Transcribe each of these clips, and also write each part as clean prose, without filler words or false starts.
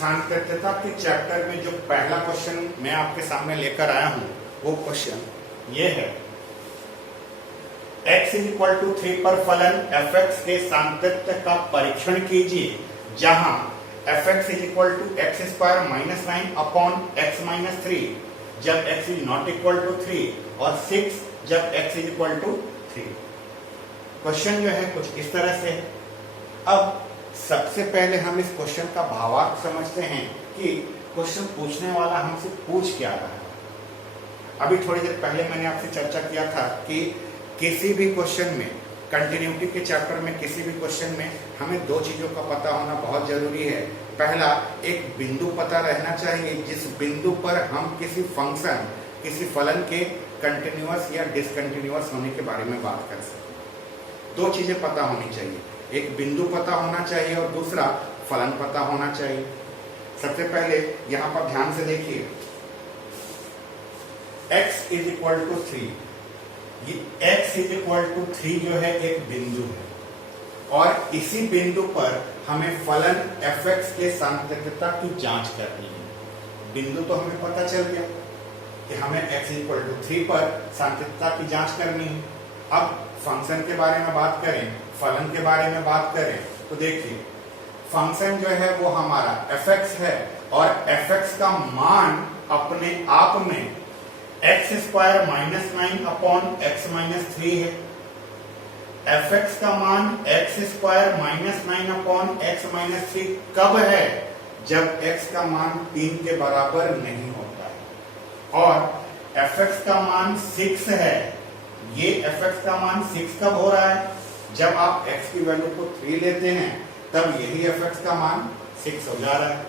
सांख्यिकता के चैप्टर में जो पहला क्वेश्चन मैं आपके सामने लेकर आया हूं वो क्वेश्चन ये है, x इज इक्वल टू 3 पर फलन fx के सांख्यिकता का परीक्षण कीजिए जहां fx is equal to x square minus 9 upon x minus 3 जब x is not equal to 3 और 6 जब x is equal to 3। Question जो है कुछ इस तरह से है। अब सबसे पहले हम इस क्वेश्चन का भावार्थ समझते हैं कि क्वेश्चन पूछने वाला हमसे पूछ क्या रहा है। अभी थोड़ी देर पहले मैंने आपसे चर्चा किया था कि किसी भी क्वेश्चन में, कंटिन्यूटी के चैप्टर में किसी भी क्वेश्चन में हमें दो चीजों का पता होना बहुत जरूरी है। पहला, एक बिंदु पता रहना चाहिए जिस बिंदु पर हम किसी फंक्शन, किसी फलन के कंटिन्यूअस या डिसकंटिन्यूअस होने के बारे में बात कर सकें। दो चीजें पता होनी चाहिए, एक बिंदु पता होना चाहिए और दूसरा फलन पता होना चाहिए। सबसे पहले यहां पर ध्यान से देखिए, x इज इक्वल टू 3, ये x इज इक्वल टू 3 जो है एक बिंदु है और इसी बिंदु पर हमें फलन fx के सांख्यिकता की जांच करनी है। बिंदु तो हमें पता चल गया कि हमें x इक्वल टू 3 पर सांख्यिकता की जांच करनी है। अब फंक्शन के बारे में बात करें, फलन के बारे में बात करें तो देखिए, फंक्शन जो है वो हमारा fx है और fx का मान अपने आप में x square minus 9 upon x minus 3 है। fx का मान x square minus 9 upon x minus 3 कब है? जब x का मान 3 के बराबर नहीं होता है। और fx का मान 6 है, ये fx का मान 6 कब हो रहा है? जब आप x की वैल्यू को 3 लेते हैं तब यही fx का मान 6 हो जा रहा है।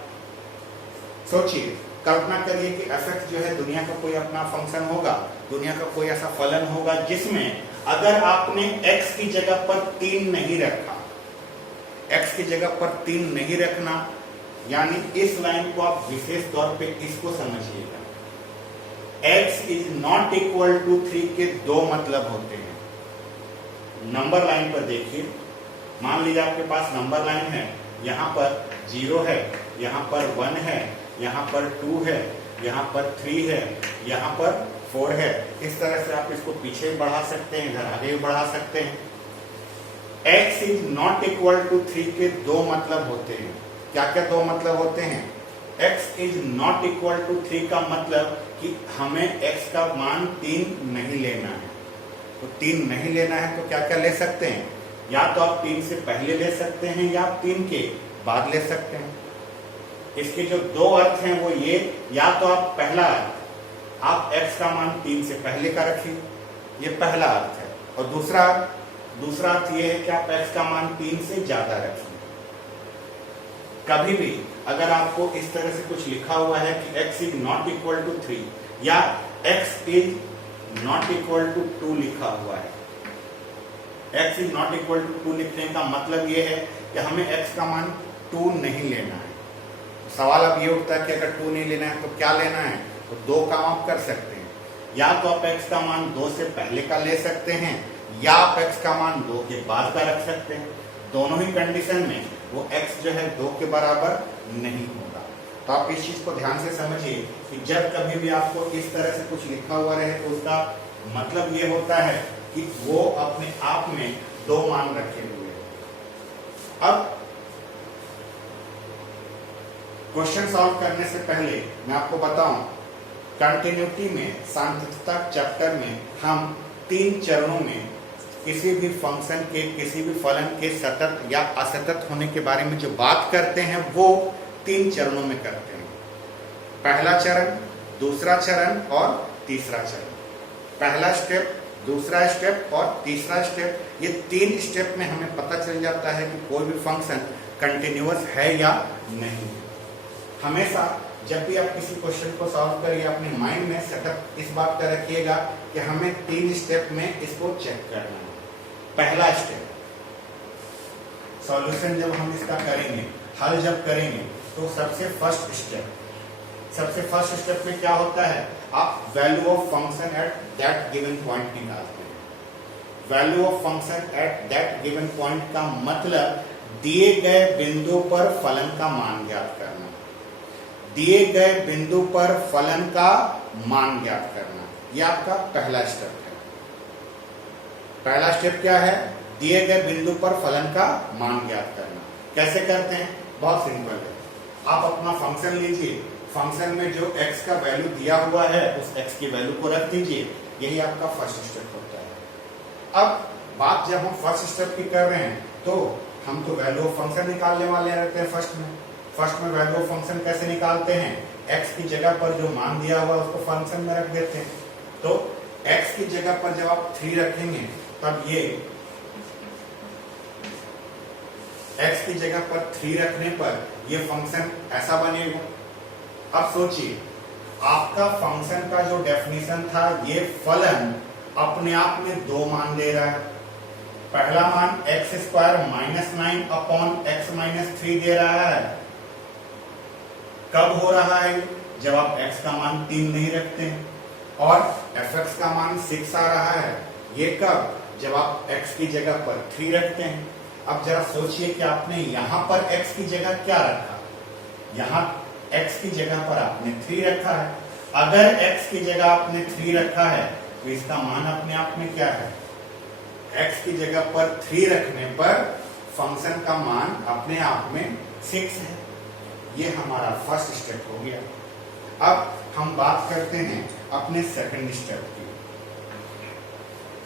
सोचिए, कल्पना करिए कि fx जो है दुनिया का कोई अपना फंक्शन होगा, दुनिया का कोई ऐसा फलन होगा जिसमें अगर आपने x की जगह पर 3 नहीं रखा, x की जगह पर 3 नहीं रखना, यानी इस लाइन को आप विशेष तौर पे इसको समझिएगा, x is not equal to 3 के दो मतलब होते हैं। नंबर लाइन पर देखिए, मान लीजिए आपके पास नंबर लाइन है, यहाँ पर 0 है, यहाँ पर 1 है, यहाँ पर 2 है, यहाँ पर 3 है, यहाँ पर 4 है। इस तरह से आप इसको पीछे बढ़ा सकते हैं, इधर आगे भी बढ़ा सकते हैं। x is not equal to 3 के दो मतलब होते हैं। क्या क्या दो मतलब होते हैं? x is not equal to 3 का मतलब कि हमें x का मान 3 नहीं लेना है। तो 3 नहीं लेना है तो क्या क्या ले सकते हैं? या तो आप 3 से पहले ले सकते हैं या आप 3 के बाद ले सकते हैं। इसके जो दो अर्थ हैं वो ये, या तो आप पहला अर्थ, आप x का मान 3 से पहले का रखिए, ये पहला अर्थ है। और दूसरा अर्थ ये है कि आप x का मान 3 से ज्यादा रखिए। कभी भी अगर आपको इस तरह से कुछ लिखा हुआ है कि x is not equal to 3 या x is not equal to 2 लिखा हुआ है, x is not equal to 2 लिखने का मतलब ये है कि हमें x का मान 2 नहीं लेना है। सवाल अब ये उठता है कि अगर 2 नहीं लेना है तो क्या लेना है? तो दो काम आप कर सकते हैं, या तो आप x का मान 2 से पहले का ले सकते हैं या आप x का मान 2 के बाद का रख सकते हैं। दोनों ही कंडीशन में वो x जो है 2 के बराबर नहीं होगा। तो आप इस चीज को ध्यान से समझिए कि जब कभी भी आपको इस तरह से कुछ लिखा हुआ रहे तो उसका मतलब ये होता है कि वो अपने आप में दो मान रखे हुए हैं। अब क्वेश्चन सॉल्व करने से पहले मैं आपको बताऊं, कंटिन्यूटी में, सांख्यिकता चैप्टर में हम 3 चरणों में किसी भी फंक्शन के, किसी भी फलन के सतत या असतत होने के बारे में जो बात करते हैं वो 3 चरणों में करते हैं। पहला चरण, दूसरा चरण और तीसरा चरण। पहला स्टेप, दूसरा स्टेप और तीसरा स्टेप, ये 3 स्टेप में हमें पता चल जाता है कि कोई भी फंक्शन कंटिन्यूअस है या नहीं। हमेशा जब भी आप किसी क्वेश्चन को सॉल्व करिए अपने माइंड में सेटअप इस बात का रखिएगा कि हमें 3 स्टेप में इसको चेक करना है। पहला स्टेप, सॉल्यूशन जब हम इसका करेंगे, हल जब करेंगे तो सबसे फर्स्ट स्टेप में क्या होता है? आप value of function at that given point निकालते हैं। Value of function at that given point का मतलब दिए गए बिंदु पर फलन का मान ज्ञात करना। दिए गए बिंदु पर फलन का मान ज्ञात करना। यह आपका पहला स्टेप है। पहला स्टेप क्या है? दिए गए बिंदु पर फलन का मान ज्ञात करना। कैसे करते हैं? बहुत सिंपल है। आप अपना फंक्शन लीजिए, फंक्शन में जो x का वैल्यू दिया हुआ है उस x की वैल्यू को रख दीजिए। यही आपका फर्स्ट स्टेप होता है। अब बात जब हम फर्स्ट स्टेप की कर रहे हैं तो हम तो वैल्यू ऑफ फंक्शन निकालने वाले रहते हैं। फर्स्ट में वैल्यू ऑफ फंक्शन कैसे निकालते हैं? x की जगह पर जो मान दिया हुआ है उसको फंक्शन में रख देते हैं। तो x की जगह पर जब आप 3 रखेंगे तब ये x की जगह पर 3 रखने पर ये फंक्शन ऐसा बनेगा। अब सोचिए, आपका फंक्शन का जो डेफिनेशन था, ये फलन अपने आप में 2 मान दे रहा है। पहला मान x स्क्वायर -9 अपॉन x - 3 दे रहा है। कब हो रहा है? जब आप x का मान 3 नहीं रखते हैं। और fx का मान 6 आ रहा है। ये कब? जब आप x की जगह पर 3 रखते हैं। अब जरा सोचिए कि आपने यहां पर x की जगह क्या रखा? यहां x की जगह पर आपने 3 रखा है। अगर x की जगह आपने 3 रखा है तो इसका मान अपने आप में क्या है? x की जगह पर 3 रखने पर फंक्शन का मान अपने आप में 6 है। ये हमारा फर्स्ट स्टेप हो गया। अब हम बात करते हैं अपने सेकंड स्टेप की।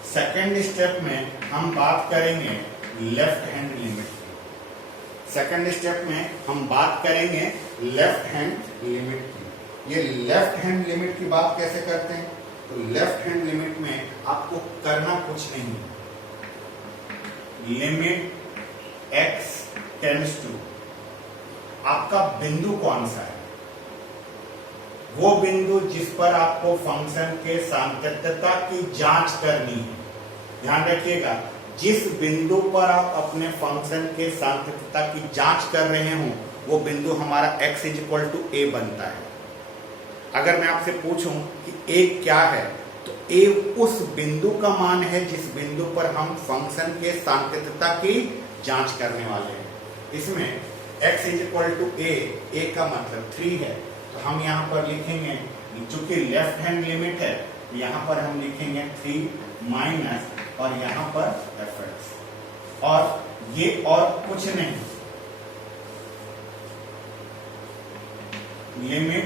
सेकंड स्टेप में हम बात करेंगे लेफ्ट हैंड लिमिट की। सेकंड स्टेप में हम बात करेंगे लेफ्ट हैंड लिमिट की। ये लेफ्ट हैंड लिमिट की बात कैसे करते हैं? तो लेफ्ट हैंड लिमिट में आपको करना कुछ नहीं। लिमिट x टेंड्स टू, आपका बिंदु कौन सा है? वो बिंदु जिस पर आपको फंक्शन के सांतत्यता की जांच करनी है। ध्यान रखिएगा, जिस बिंदु पर आप अपने फंक्शन के सांतत्यता की जांच कर रहे हो वो बिंदु हमारा x = a बनता है। अगर मैं आपसे पूछूं कि a क्या है तो a उस बिंदु का मान है जिस बिंदु पर हम फंक्शन के सांतत्यता की जांच करने वाले हैं। इसमें x = a का मतलब 3 है, तो हम यहाँ पर लिखेंगे, चूंकि लेफ्ट हैंड लिमिट है यहाँ पर हम लिखेंगे 3 माइनस और यहाँ पर fx, और ये और कुछ नहीं, limit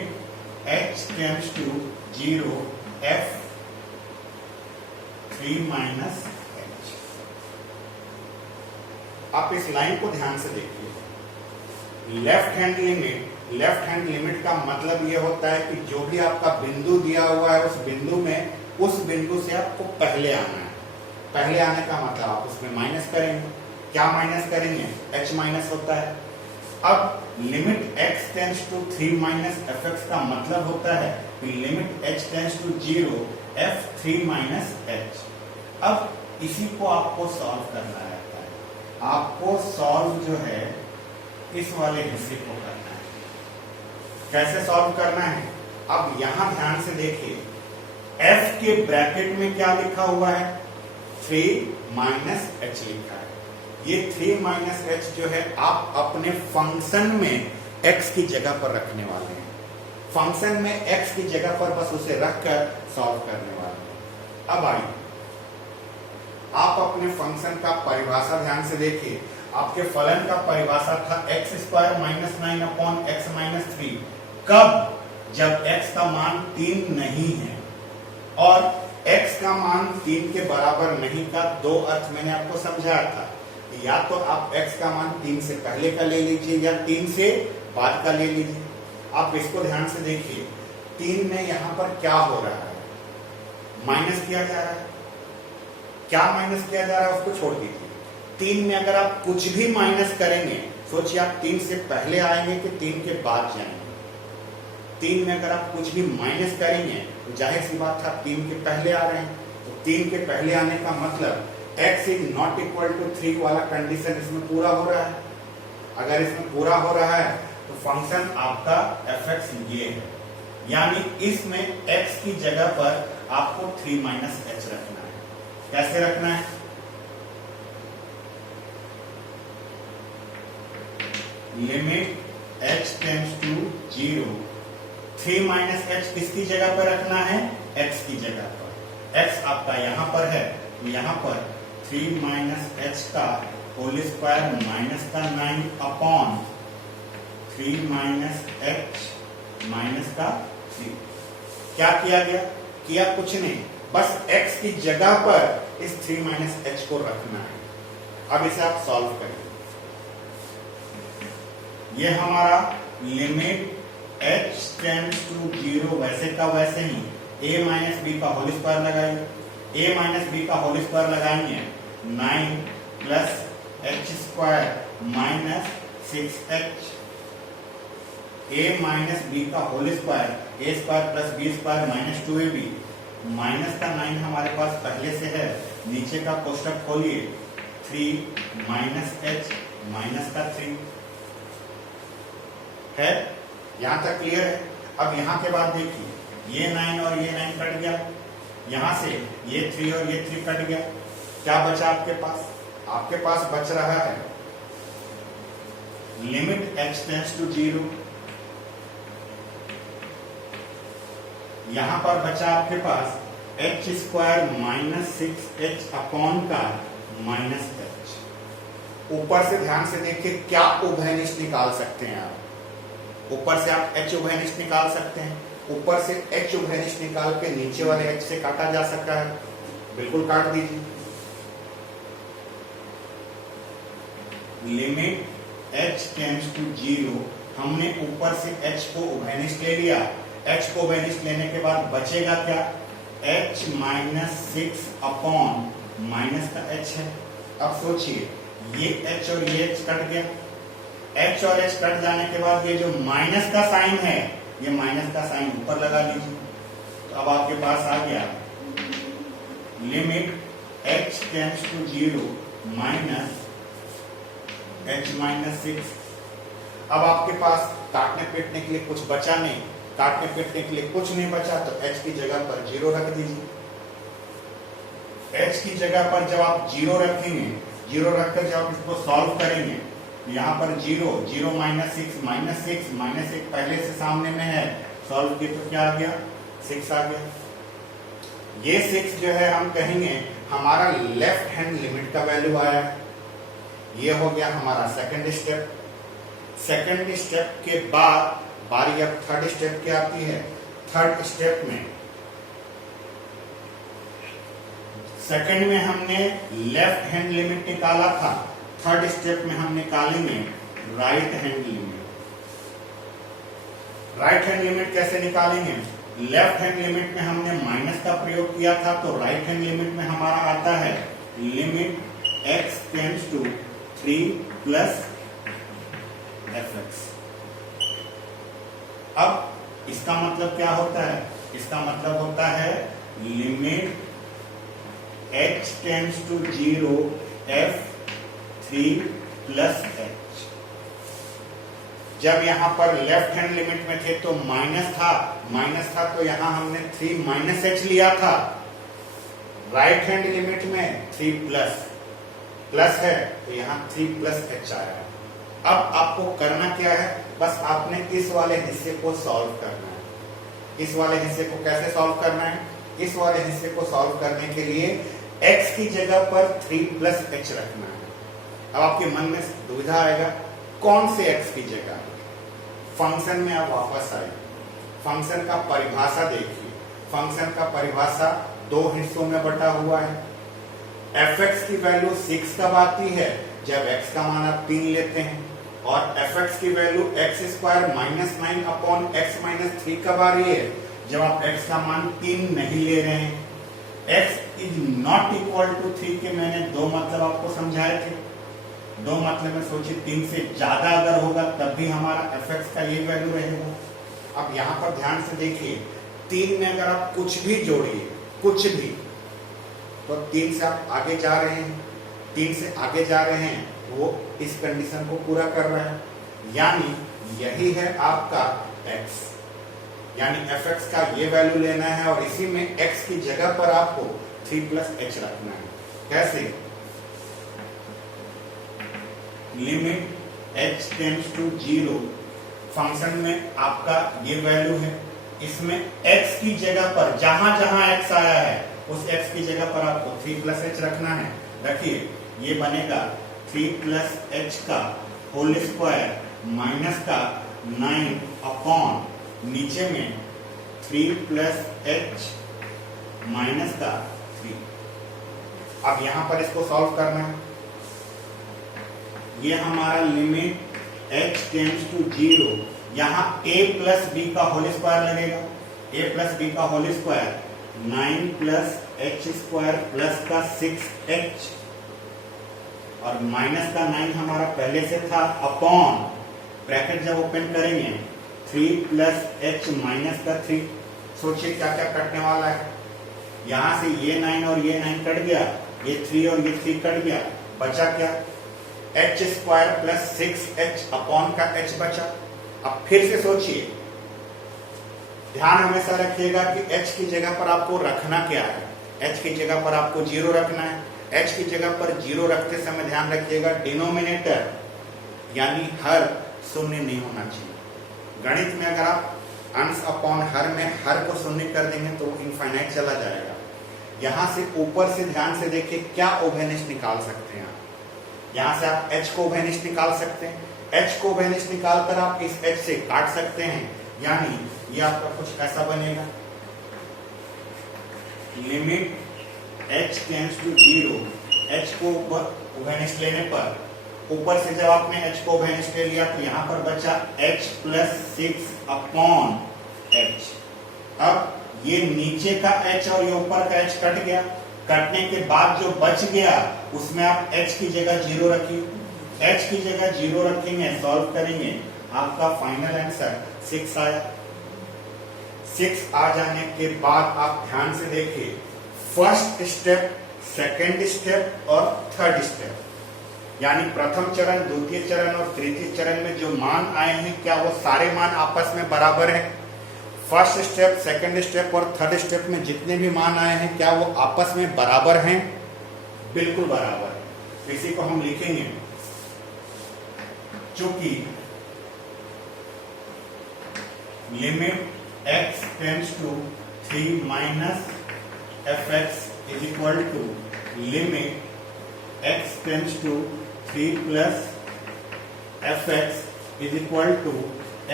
h tends to 0 f 3 minus h। आप इस लाइन को ध्यान से देखिए। लेफ्ट हैंड लिमिट का मतलब ये होता है कि जो भी आपका बिंदु दिया हुआ है उस बिंदु से आपको पहले आना है। पहले आने का मतलब आप उसमें माइनस करेंगे। क्या माइनस करेंगे? h माइनस होता है। अब limit x tends to 3 minus fx का मतलब होता है कि limit h tends to 0 f 3 minus h। अब इसी को आपको सॉल्व करना रहता है। आपको सॉल्व जो है इस वाले हिस्से को करना है। कैसे सॉल्व करना है? अब यहां ध्यान से देखिए, f के ब्रैकेट में क्या लिखा हुआ है? 3 माइनस h लिखा है। ये 3 माइनस h जो है आप अपने फंक्शन में x की जगह पर रखने वाले हैं। फंक्शन में x की जगह पर बस उसे रखकर सॉल्व करने वाले हैं। अब आइए, आप अपने फंक्शन का परिभाषा ध्यान से देखिए। आपके फलन का परिभाषा था x स्क्वायर -9 अपॉन x - 3। कब? जब x का मान 3 नहीं है। और x का मान 3 के बराबर नहीं का 2 अर्थ मैंने आपको समझाया था। या तो आप x का मान 3 से पहले का ले लीजिए या 3 से बाद का ले लीजिए। आप इसको ध्यान से देखिए, 3 में यहां पर क्या हो रहा है? माइनस किया जा रहा है। क्या माइनस किया जा रहा है उसको छोड़ दीजिए। 3 में अगर आप कुछ भी माइनस करेंगे, सोचिए आप 3 से पहले आएंगे कि 3 के बाद जाएंगे। 3 में अगर आप कुछ भी माइनस करेंगे तो जाहिर सी बात है 3 के पहले आ रहे हैं। तो 3 के पहले आने का मतलब x ≠ 3 वाला कंडीशन इसमें पूरा हो रहा है। अगर इसमें पूरा हो रहा है तो फंक्शन आपका fx ये है, यानी इसमें x की जगह पर आपको 3 माइनस h रखना है। कैसे रखना है? Limit h tends to 0 3 minus h किसकी जगह पर रखना है, x की जगह पर। x आपका यहां पर है, यहां पर 3 माइनस एच का होल स्क्वायर माइनस का 9 अपॉन 3 माइनस एच माइनस का 3। क्या किया गया, किया कुछ नहीं, बस x की जगह पर इस 3 माइनस एच को रखना है। अब इसे आप सॉल्व करेंगे। ये हमारा लिमिट h टेंड्स टू 0 वैसे का वैसे ही a माइनस बी का होल स्क्वायर लगाएंगे। a माइनस बी का होल स्क्वायर लगाएंगे 9 plus H square minus 6h। a minus B का whole square a square plus B square minus 2ab। Minus का 9 हमारे पास पहले से है, नीचे का कोष्टक खोलिए 3 माइनस एच माइनस का 3 है। यहां तक क्लियर है। अब यहां के बाद देखिए ये 9 और ये 9 कट गया, यहां से ये 3 और ये 3 कट गया। क्या बचा आपके पास, आपके पास बच रहा है लिमिट h टेंड्स टू 0। यहां पर बचा आपके पास H square minus 6h upon का माइनस एच। ऊपर से ध्यान से देखिए क्या उभयनिष्ठ निकाल सकते हैं आप। ऊपर से आप h उभयनिष्ठ निकाल सकते हैं, ऊपर से h उभयनिष्ठ निकाल के नीचे वाले h से काटा जा सकता है, बिल्कुल काट दीजिए। लिमिट h टेंड्स टू 0, हमने ऊपर से h को उभयनिष्ठ ले लिया। h को उभयनिष्ठ लेने के बाद बचेगा क्या, h माइनस 6 अपॉन माइनस का h है। अब सोचिए ये h और ये h कट गया, h और h कट जाने के बाद ये जो माइनस का साइन है, ये माइनस का साइन ऊपर लगा लीजिए। तो अब आपके पास आ गया limit h tends to 0 minus h minus 6। अब आपके पास काटने पीटने के लिए कुछ बचा नहीं, काटने पीटने के लिए कुछ नहीं बचा, तो h की जगह पर 0 रख दीजिए। h की जगह पर जब आप 0 रखेंगे, 0 रखकर जब आप इसको सॉल्व करेंगे, यहाँ पर 0 0 माइनस 6 माइनस 6 माइनस 1 पहले से सामने में है, सॉल्व किए तो क्या आ गया, 6 आ गया। ये 6 जो है हम कहेंगे हमारा लेफ्ट हैंड लिमिट का वैल्यू आया। ये हो गया हमारा सेकंड स्टेप। सेकंड स्टेप के बाद बारी अब थर्ड स्टेप की आती है। थर्ड स्टेप में सेकंड में हमने लेफ्ट हैंड लिमिट निकाला था, थर्ड स्टेप में हम निकालेंगे right hand limit. Right hand limit कैसे निकालेंगे, लेफ्ट हैंड लिमिट में हमने माइनस का प्रयोग किया था, तो राइट हैंड लिमिट में हमारा आता है limit x tends to 3 plus fx। अब इसका मतलब क्या होता है, इसका मतलब होता है limit h tends to 0 f3 plus h। जब यहां पर लेफ्ट हैंड लिमिट में थे तो माइनस था तो यहां हमने 3 माइनस h लिया था। राइट हैंड लिमिट में 3 प्लस है तो यहां 3 प्लस h आया। अब आपको करना क्या है, बस आपने इस वाले हिस्से को सॉल्व करना है। इस वाले हिस्से को कैसे सॉल्व करना है, इस वाले हिस्से को सॉल्व करने के लिए x की जगह पर 3 प्लस h रखना है। अब आपके मन में दुविधा आएगा कौन से x की जगह, फंक्शन में आप वापस आए, फंक्शन का परिभाषा देखिए। फंक्शन का परिभाषा दो हिस्सों में बटा हुआ है। fx की वैल्यू 6 कब आती है, जब x का मान आप 3 लेते हैं, और fx की value x square minus 9 upon x minus 3 कब आ रही है, जब आप x का मान 3 नहीं ले रहे हैं। x is not equal to 3 के मैंने दो मतलब आपको समझाए थे। दो मतलब में सोचिए 3 से ज्यादा अगर होगा तब भी हमारा fx का ये वैल्यू रहेगा। अब यहाँ पर ध्यान से देखिए, 3 में अगर आप कुछ भी जोड़िए, कुछ भी, तो 3 से आप आगे जा रहे हैं, 3 से आगे जा रहे हैं, वो इस कंडीशन को पूरा कर रहा है, यानी यही है आपका x, यानी fx का ये वैल्यू लेना है और इसी में x की जगह पर आपको 3 प्लस h रखना है। कैसे, limit h tends to 0, function में आपका ये वैल्यू है, इसमें x की जगह पर जहां जहां x आया है उस x की जगह पर आपको 3 प्लस h रखना है। रखिए, ये बनेगा 3 प्लस h का होल स्क्वायर माइनस का 9 अपॉन नीचे में 3 प्लस h माइनस का 3। अब यहां पर इसको सॉल्व करना है। ये हमारा लिमिट h टेंड्स टू 0, यहां a प्लस b का होल स्क्वायर लगेगा। a प्लस b का whole square 9 plus h square plus का 6h और माइनस का 9 हमारा पहले से था अपॉन ब्रैकेट जब ओपन करेंगे 3 प्लस h माइनस का 3। सोचिए क्या क्या कटने वाला है। यहां से ये 9 और ये 9 कट गया, ये 3 और ये 3 कट गया, बचा क्या h square plus 6h upon का h बचा। अब फिर से सोचिए, ध्यान हमेशा रखिएगा कि h की जगह पर आपको रखना क्या है। h की जगह पर आपको 0 रखना है। h की जगह पर 0 रखते समय ध्यान रखिएगा डिनोमिनेटर यानी हर शून्य नहीं होना चाहिए। गणित में अगर आप अंश अपॉन हर में हर को शून्य कर देंगे तो इनफाइनाइट चला जाएगा। यहां से ऊपर से ध्यान से देखिए क्या ओवेनिश निकाल सकते हैं आप। यहां से आप h को ओवेनिश निकाल सकते हैं। h को ओवेनिश निकालकर आप इस h से काट सकते हैं, यानी ये आपका कुछ ऐसा बनेगा। Limit h tends to 0, h को ओवेनिश लेने पर ऊपर से जब आपने h को ओवेनिश ले लिया तो यहां पर बचा h प्लस 6 अपॉन h। अब ये नीचे का h और ये ऊपर का h कट गया। कटने के बाद जो बच गया उसमें आप h की जगह 0 रखिए। h की जगह 0 रखेंगे, सॉल्व करेंगे, आपका फाइनल आंसर 6 आया। 6 आ जाने के बाद आप ध्यान से देखिए, फर्स्ट स्टेप, सेकेंड स्टेप और थर्ड स्टेप, यानी प्रथम चरण, द्वितीय चरण और तृतीय चरण में जो मान आए हैं क्या वो सारे मान आपस में बराबर हैं? फर्स्ट स्टेप, सेकंड स्टेप और थर्ड स्टेप में जितने भी मान आए हैं क्या वो आपस में बराबर हैं? बिल्कुल बराबर है। इसी को हम लिखेंगे, चूंकि limit x tends to 3 minus fx is equal to limit x tends to 3 plus fx is equal to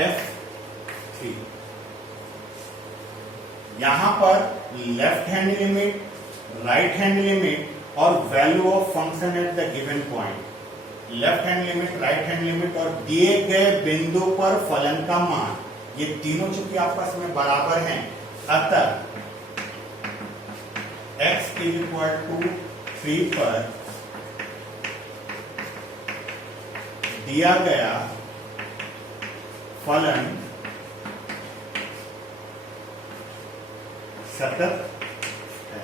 f3। यहां पर left hand limit, right hand limit और value of function at the given point. Left hand limit, right hand limit और दिए गए बिंदु पर फलन का मान, ये तीनों चूंकि आपस में बराबर हैं, अतः x इज इक्वल टू 3 पर दिया गया फलन सतत है।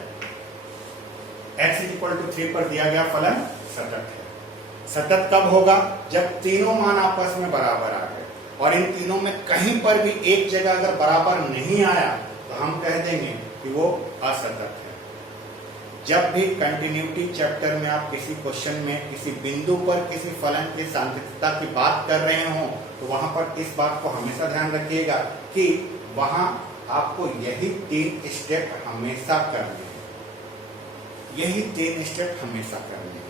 x इज इक्वल टू 3 पर दिया गया फलन सतत है। सतत कब होगा? जब तीनों मान आपस में बराबर आ गए, और इन तीनों में कहीं पर भी एक जगह अगर बराबर नहीं आया तो हम कह देंगे कि वो असतत है। जब भी कंटिन्यूटी चैप्टर में आप किसी क्वेश्चन में किसी बिंदु पर किसी फलन की सांतत्यता की बात कर रहे हो तो वहां पर इस बात को हमेशा ध्यान रखिएगा कि वहां आपको यही 3 स्टेप हमेशा करने हैं। यही 3 स्टेप हमेशा करने हैं।